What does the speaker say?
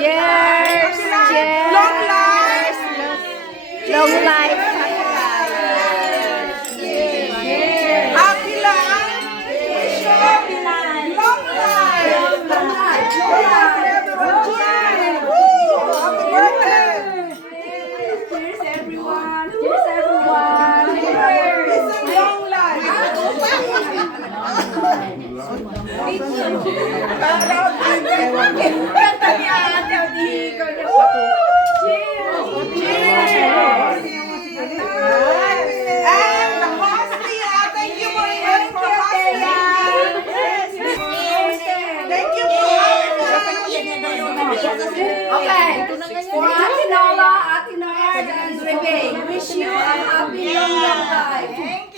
Cheers! Cheers! Long life! Long life! Happy life! Wish you long life! Long life! Everyone, cheers! Woo! Happy birthday! Cheers everyone! Cheers everyone! Peace and long life! Kanta ni ate, di ko na po. Cheers! Cheers! And the hostie, thank you very much for hosting. Thank you for having us. Okay, for Ate Nola, Ate Nard, and Rebe, wish you a happy long life.